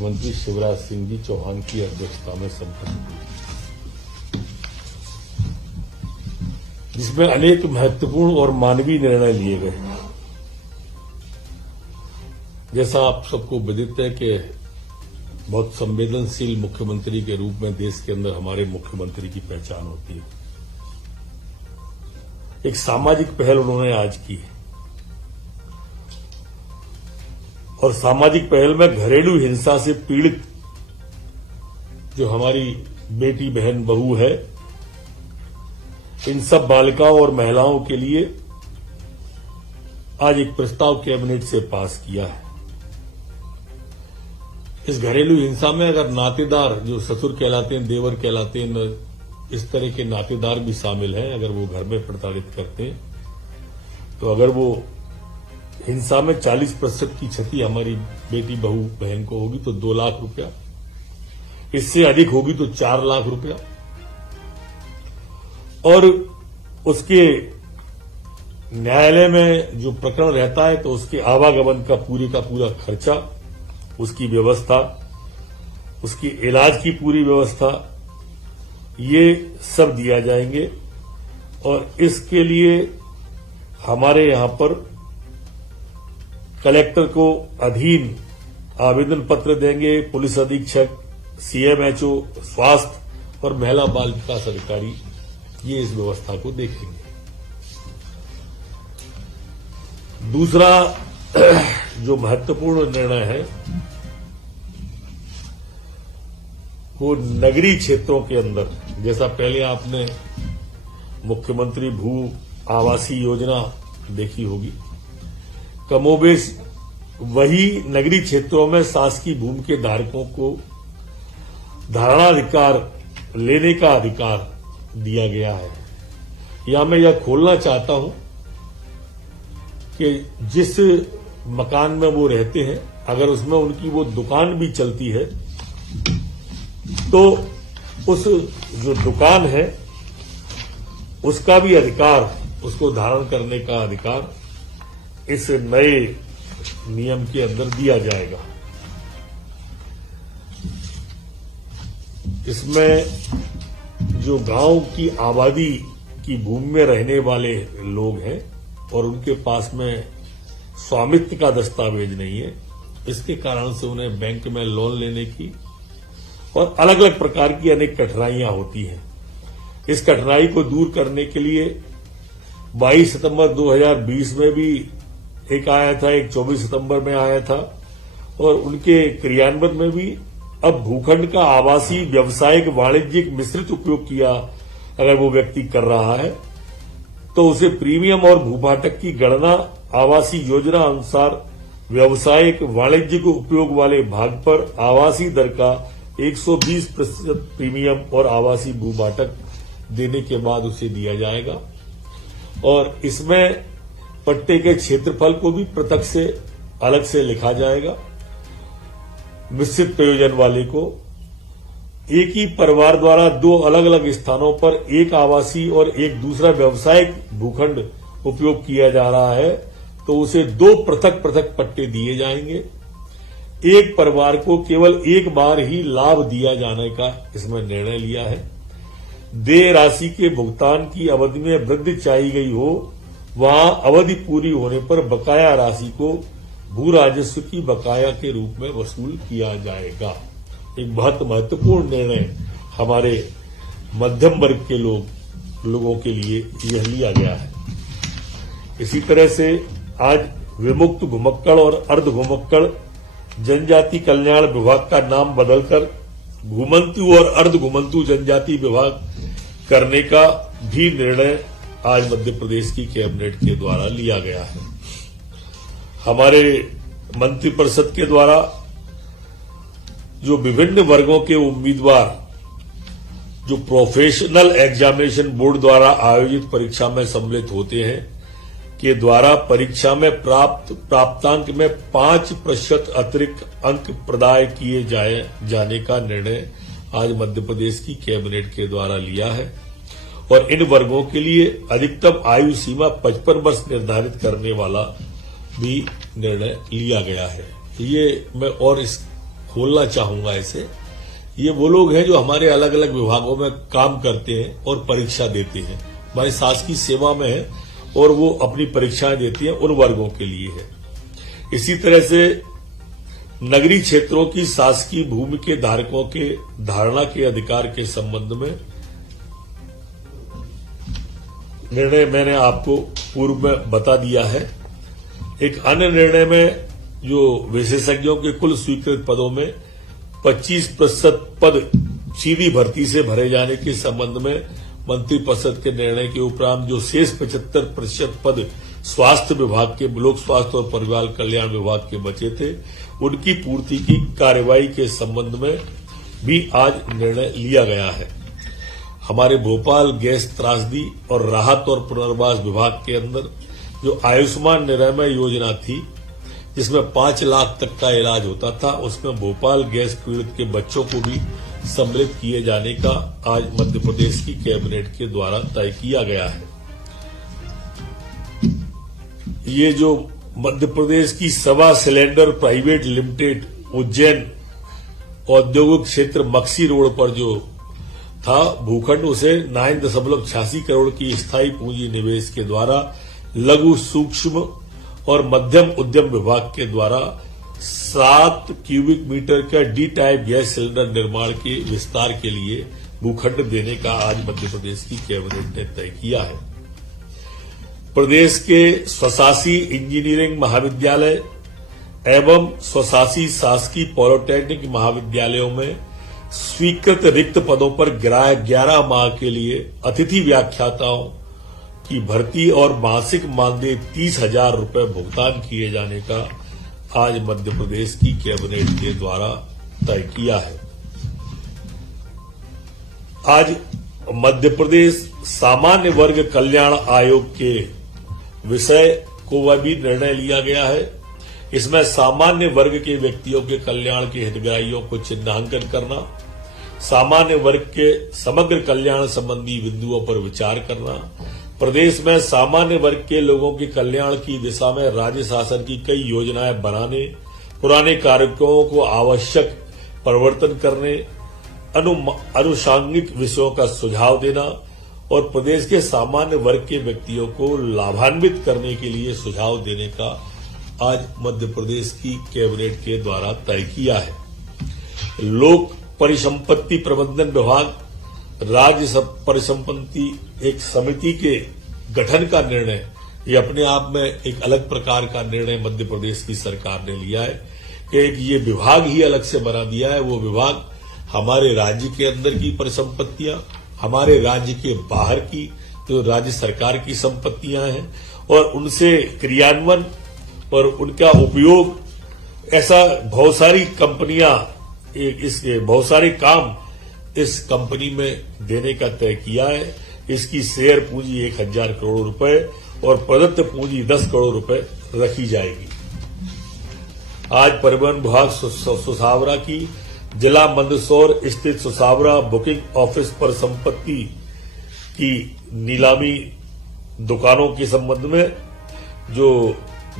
मुख्यमंत्री शिवराज सिंह जी चौहान की अध्यक्षता में संपन्न हुई, जिसमें अनेक महत्वपूर्ण और मानवीय निर्णय लिए गए। जैसा आप सबको विदित है कि बहुत संवेदनशील मुख्यमंत्री के रूप में देश के अंदर हमारे मुख्यमंत्री की पहचान होती है। एक सामाजिक पहल उन्होंने आज की है और सामाजिक पहल में घरेलू हिंसा से पीड़ित जो हमारी बेटी बहन बहू है, इन सब बालिकाओं और महिलाओं के लिए आज एक प्रस्ताव कैबिनेट से पास किया है। इस घरेलू हिंसा में अगर नातेदार जो ससुर कहलाते हैं, देवर कहलाते हैं, इस तरह के नातेदार भी शामिल हैं, अगर वो घर में प्रताड़ित करते हैं, तो अगर वो हिंसा में 40% की क्षति हमारी बेटी बहू बहन को होगी तो 2 लाख रुपया, इससे अधिक होगी तो 4 लाख रुपया, और उसके न्यायालय में जो प्रकरण रहता है तो उसके आवागमन का पूरा खर्चा, उसकी व्यवस्था, उसकी इलाज की पूरी व्यवस्था, ये सब दिया जाएंगे। और इसके लिए हमारे यहां पर कलेक्टर को अधीन आवेदन पत्र देंगे, पुलिस अधीक्षक, सीएमएचओ, स्वास्थ्य और महिला बाल विकास अधिकारी ये इस व्यवस्था को देखेंगे। दूसरा जो महत्वपूर्ण निर्णय है वो नगरीय क्षेत्रों के अंदर, जैसा पहले आपने मुख्यमंत्री भू आवासीय योजना देखी होगी, कमोबेश वही नगरीय क्षेत्रों में शासकीय भूमि के धारकों को धारणाधिकार लेने का अधिकार दिया गया है। यहां मैं यह खोलना चाहता हूं कि जिस मकान में वो रहते हैं, अगर उसमें उनकी वो दुकान भी चलती है तो उस जो दुकान है उसका भी अधिकार, उसको धारण करने का अधिकार इस नए नियम के अंदर दिया जाएगा। इसमें जो गांव की आबादी की भूमि में रहने वाले लोग हैं और उनके पास में स्वामित्व का दस्तावेज नहीं है, इसके कारण से उन्हें बैंक में लोन लेने की और अलग अलग प्रकार की अनेक कठिनाइयां होती हैं। इस कठिनाई को दूर करने के लिए 22 सितंबर 2020 में भी एक आया था, एक 24 सितंबर में आया था, और उनके क्रियान्वयन में भी अब भूखंड का आवासीय, व्यावसायिक, वाणिज्यिक मिश्रित उपयोग किया अगर वो व्यक्ति कर रहा है तो उसे प्रीमियम और भूभाटक की गणना आवासीय योजना अनुसार व्यावसायिक, वाणिज्यिक उपयोग वाले भाग पर आवासीय दर का 120% प्रीमियम और आवासीय भूभाटक देने के बाद उसे दिया जाएगा। और इसमें पट्टे के क्षेत्रफल को भी पृथक से अलग से लिखा जाएगा। मिश्रित प्रयोजन वाले को एक ही परिवार द्वारा 2 अलग अलग स्थानों पर एक आवासीय और एक दूसरा व्यावसायिक भूखंड उपयोग किया जा रहा है तो उसे 2 पृथक पट्टे दिए जाएंगे। एक परिवार को केवल एक बार ही लाभ दिया जाने का इसमें निर्णय लिया है। देय राशि के भुगतान की अवधि में वृद्धि चाही गई हो, वहां अवधि पूरी होने पर बकाया राशि को भू राजस्व की बकाया के रूप में वसूल किया जाएगा। एक बहुत महत्वपूर्ण निर्णय हमारे मध्यम वर्ग के लोगों के लिए यह लिया गया है। इसी तरह से आज विमुक्त घुमक्कड़ और अर्ध घुमक्कड़ जनजाति कल्याण विभाग का नाम बदलकर घुमंतु और अर्ध घुमंतु जनजाति विभाग करने का भी निर्णय आज मध्य प्रदेश की कैबिनेट के द्वारा लिया गया है। हमारे मंत्रिपरिषद के द्वारा जो विभिन्न वर्गों के उम्मीदवार जो प्रोफेशनल एग्जामिनेशन बोर्ड द्वारा आयोजित परीक्षा में सम्मिलित होते हैं के द्वारा परीक्षा में प्राप्तांक में 5% अतिरिक्त अंक प्रदान किए जाने का निर्णय आज मध्य प्रदेश की कैबिनेट के द्वारा लिया है और इन वर्गों के लिए अधिकतम आयु सीमा 55 वर्ष निर्धारित करने वाला भी निर्णय लिया गया है। ये मैं और इस खोलना चाहूंगा इसे। ये वो लोग हैं जो हमारे अलग अलग विभागों में काम करते हैं और परीक्षा देते हैं, हमारी शासकीय सेवा में है और वो अपनी परीक्षाएं देती हैं, उन वर्गों के लिए है। इसी तरह से नगरीय क्षेत्रों की शासकीय भूमि के धारकों के धारणा के अधिकार के संबंध में निर्णय मैंने आपको पूर्व में बता दिया है। एक अन्य निर्णय में जो विशेषज्ञों के कुल स्वीकृत पदों में 25% पद सीधी भर्ती से भरे जाने के संबंध में मंत्रिपरिषद के निर्णय के उपरांत जो शेष 75% पद स्वास्थ्य विभाग के, लोक स्वास्थ्य और परिवार कल्याण विभाग के बचे थे, उनकी पूर्ति की कार्यवाही के संबंध में भी आज निर्णय लिया गया है। हमारे भोपाल गैस त्रासदी और राहत और पुनर्वास विभाग के अंदर जो आयुष्मान निरामय योजना थी, जिसमें 5 लाख तक का इलाज होता था, उसमें भोपाल गैस पीड़ित के बच्चों को भी सम्मिलित किए जाने का आज मध्य प्रदेश की कैबिनेट के द्वारा तय किया गया है। ये जो मध्य प्रदेश की सवा सिलेंडर प्राइवेट लिमिटेड उज्जैन औद्योगिक क्षेत्र मक्सी रोड पर जो था भूखंड, उसे 9.86 करोड़ की स्थायी पूंजी निवेश के द्वारा लघु सूक्ष्म और मध्यम उद्यम विभाग के द्वारा 7 क्यूबिक मीटर का डी टाइप गैस सिलेंडर निर्माण के विस्तार के लिए भूखंड देने का आज मध्य प्रदेश की कैबिनेट ने तय किया है। प्रदेश के स्वशासी इंजीनियरिंग महाविद्यालय एवं स्वशासी शासकीय पॉलिटेक्निक महाविद्यालयों में स्वीकृत रिक्त पदों पर 11 माह के लिए अतिथि व्याख्याताओं की भर्ती और मासिक मानदेय 30,000 रुपए भुगतान किए जाने का आज मध्य प्रदेश की कैबिनेट के द्वारा तय किया है। आज मध्य प्रदेश सामान्य वर्ग कल्याण आयोग के विषय को वह भी निर्णय लिया गया है। इसमें सामान्य वर्ग के व्यक्तियों के कल्याण के हितग्राहियों को चिन्हांकन करना, सामान्य वर्ग के समग्र कल्याण संबंधी बिंदुओं पर विचार करना, प्रदेश में सामान्य वर्ग के लोगों के कल्याण की दिशा में राज्य शासन की कई योजनाएं बनाने, पुराने कार्यक्रमों को आवश्यक परिवर्तन करने, अनुषांगिक विषयों का सुझाव देना और प्रदेश के सामान्य वर्ग के व्यक्तियों को लाभान्वित करने के लिए सुझाव देने का आज मध्य प्रदेश की कैबिनेट के द्वारा तय किया है। लोक परिसंपत्ति प्रबंधन विभाग, राज्य परिसंपत्ति एक समिति के गठन का निर्णय, ये अपने आप में एक अलग प्रकार का निर्णय मध्य प्रदेश की सरकार ने लिया है कि एक ये विभाग ही अलग से बना दिया है। वो विभाग हमारे राज्य के अंदर की परिसंपत्तियां, हमारे राज्य के बाहर की जो राज्य सरकार की संपत्तियां हैं और उनसे क्रियान्वयन और उनका उपयोग, ऐसा बहुत सारी कंपनियां, इसके बहुत सारे काम इस कंपनी में देने का तय किया है। इसकी शेयर पूंजी 1,000 करोड़ रुपए और प्रदत्त पूंजी 10 करोड़ रुपए रखी जाएगी। आज परिवहन विभाग सुसावरा की जिला मंदसौर स्थित सुसावरा बुकिंग ऑफिस पर संपत्ति की नीलामी दुकानों के संबंध में जो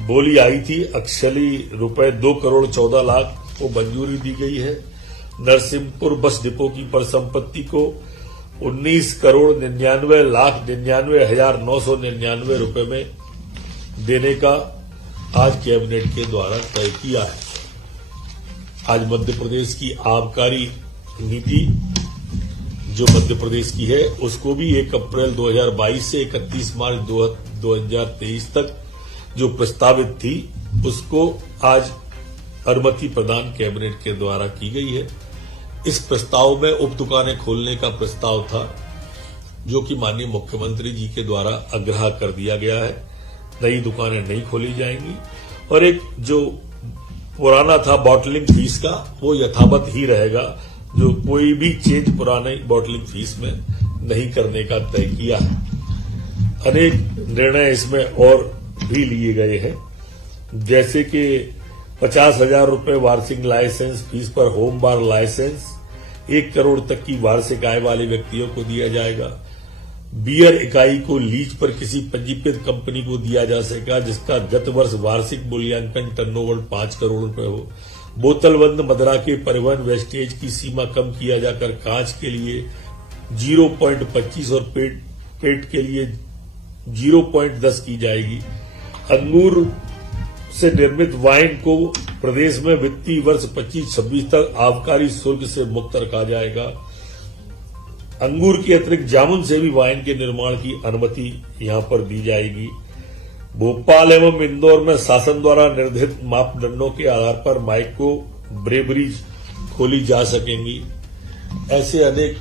बोली आई थी, एक्चुअली रुपए 2 करोड़ 14 लाख को मंजूरी दी गई है। नरसिंहपुर बस डिपो की परिसंपत्ति को 19 करोड़ 99 लाख 99,999 रुपए में देने का आज कैबिनेट के द्वारा तय किया है। आज मध्य प्रदेश की आबकारी नीति जो मध्य प्रदेश की है, उसको भी 1 अप्रैल 2022 से 31 मार्च 2023 तक जो प्रस्तावित थी, उसको आज अनुमति प्रदान कैबिनेट के द्वारा की गई है। इस प्रस्ताव में उप दुकानें खोलने का प्रस्ताव था, जो कि माननीय मुख्यमंत्री जी के द्वारा आग्रह कर दिया गया है। नई दुकानें नहीं खोली जाएंगी और एक जो पुराना था बॉटलिंग फीस का, वो यथावत ही रहेगा। जो कोई भी चेंज पुराने बॉटलिंग फीस में नहीं करने का तय किया है। अनेक निर्णय इसमें और भी लिए गए हैं, जैसे कि 50,000 रुपए वार्षिक लाइसेंस फीस पर होम बार लाइसेंस 1 करोड़ तक की वार्षिक आय वाले व्यक्तियों को दिया जाएगा। बियर इकाई को लीज पर किसी पंजीकृत कंपनी को दिया जा सकेगा जिसका गत वर्ष वार्षिक मूल्यांकन टर्नओवर 5 करोड़ रुपए हो। बोतलबंद मदिरा के परिवहन वेस्टेज की सीमा कम किया जाकर कांच के लिए 0.25 और पेट के लिए 0.10 की जाएगी। अंगूर से निर्मित वाइन को प्रदेश में वित्तीय वर्ष 25-26 तक आबकारी शुल्क से मुक्त रखा जाएगा। अंगूर के अतिरिक्त जामुन से भी वाइन के निर्माण की अनुमति यहां पर दी जाएगी। भोपाल एवं इंदौर में शासन द्वारा निर्धारित मापदंडों के आधार पर माइक्रो ब्रेवरीज खोली जा सकेंगी। ऐसे अनेक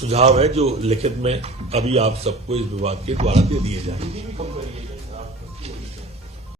सुझाव है जो लिखित में अभी आप सबको इस विभाग के द्वारा दे दिए जाएंगे।